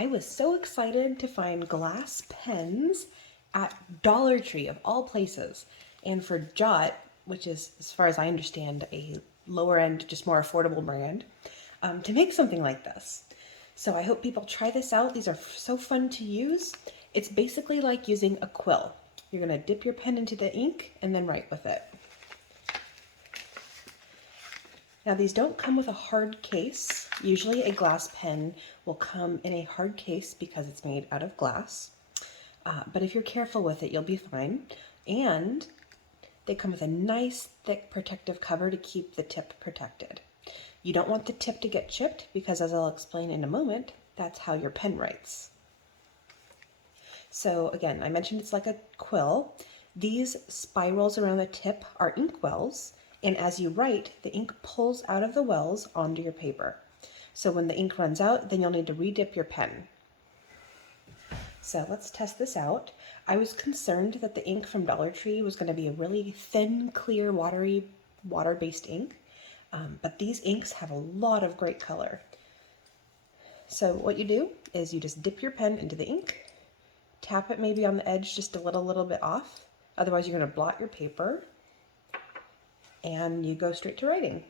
I was so excited to find glass pens at Dollar Tree of all places. And for Jot, which is, as far as I understand, a lower end, just more affordable brand, to make something like this. So I hope people try this out. These are so fun to use. It's basically like using a quill. You're gonna dip your pen into the ink and then write with it. Now these don't come with a hard case. Usually a glass pen will come in a hard case because it's made out of glass. But if you're careful with it, you'll be fine. And they come with a nice thick protective cover to keep the tip protected. You don't want the tip to get chipped because, as I'll explain in a moment, that's how your pen writes. So again, I mentioned it's like a quill. These spirals around the tip are ink wells, and as you write, the ink pulls out of the wells onto your paper. So when the ink runs out, then you'll need to re-dip your pen. So let's test this out. I was concerned that the ink from Dollar Tree was going to be a really thin, clear, watery, water-based ink, but these inks have a lot of great color. So what you do is you just dip your pen into the ink, tap it maybe on the edge just a little bit off, otherwise you're going to blot your paper, and you go straight to writing.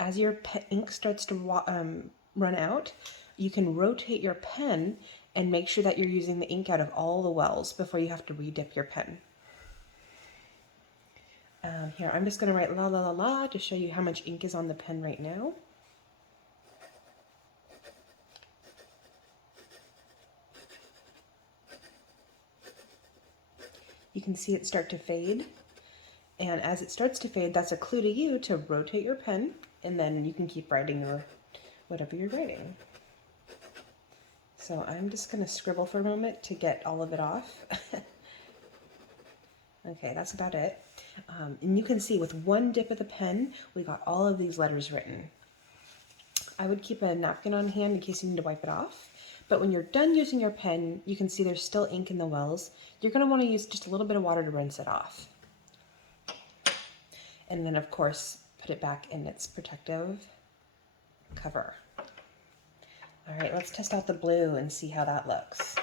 As your ink starts to run out, you can rotate your pen and make sure that you're using the ink out of all the wells before you have to re-dip your pen. Here, I'm just going to write la la la la to show you how much ink is on the pen right now. You can see it start to fade. And as it starts to fade, that's a clue to you to rotate your pen, and then you can keep writing or whatever you're writing. So I'm just going to scribble for a moment to get all of it off. Okay, that's about it. And you can see with one dip of the pen, we got all of these letters written. I would keep a napkin on hand in case you need to wipe it off. But when you're done using your pen, you can see there's still ink in the wells. You're going to want to use just a little bit of water to rinse it off. And then, of course, put it back in its protective cover. All right, let's test out the blue and see how that looks.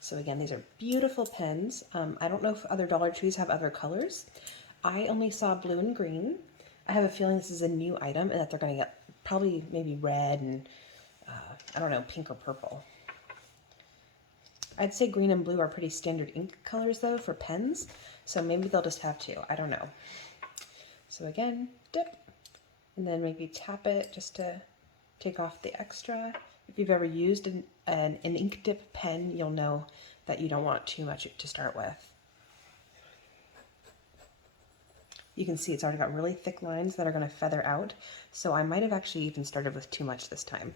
So again, these are beautiful pens. I don't know if other Dollar Trees have other colors. I only saw blue and green. I have a feeling this is a new item and that they're going to get probably maybe red and, I don't know, pink or purple. I'd say green and blue are pretty standard ink colors though for pens, so maybe they'll just have two. I don't know. So again, dip, and then maybe tap it just to take off the extra. If you've ever used an ink dip pen, you'll know that you don't want too much to start with. You can see it's already got really thick lines that are going to feather out, so I might have actually even started with too much this time.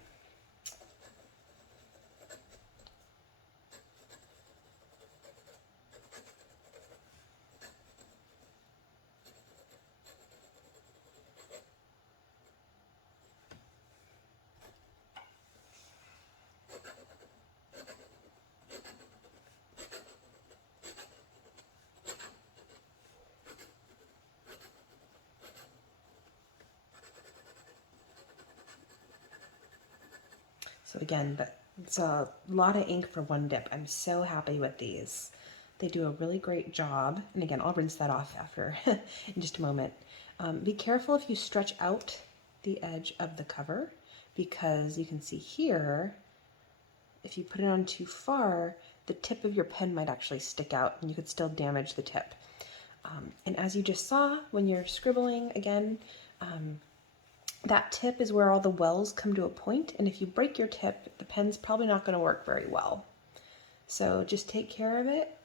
So again, it's a lot of ink for one dip. I'm so happy with these. They do a really great job. And again, I'll rinse that off after in just a moment. Be careful if you stretch out the edge of the cover, because you can see here, if you put it on too far, the tip of your pen might actually stick out and you could still damage the tip. And as you just saw, when you're scribbling again, that tip is where all the wells come to a point, and if you break your tip, the pen's probably not going to work very well. So just take care of it.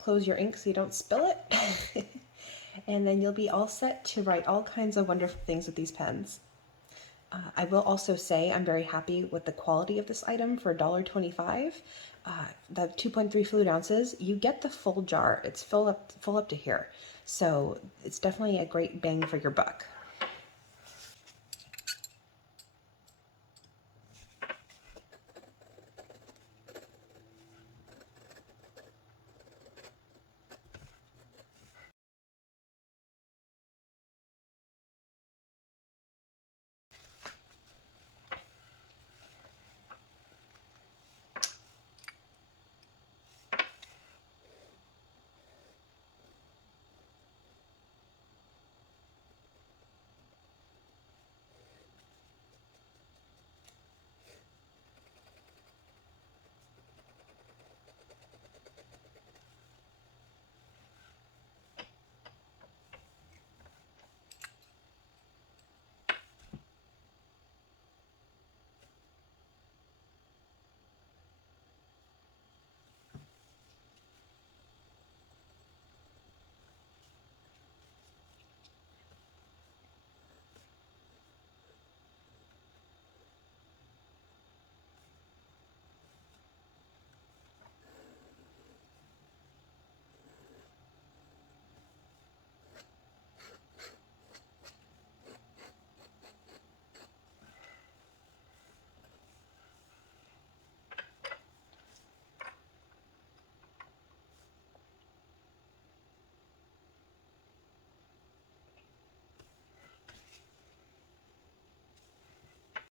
Close your ink so you don't spill it. And then you'll be all set to write all kinds of wonderful things with these pens. I will also say I'm very happy with the quality of this item for $1.25. The 2.3 fluid ounces, you get the full jar. It's full up to here. So it's definitely a great bang for your buck.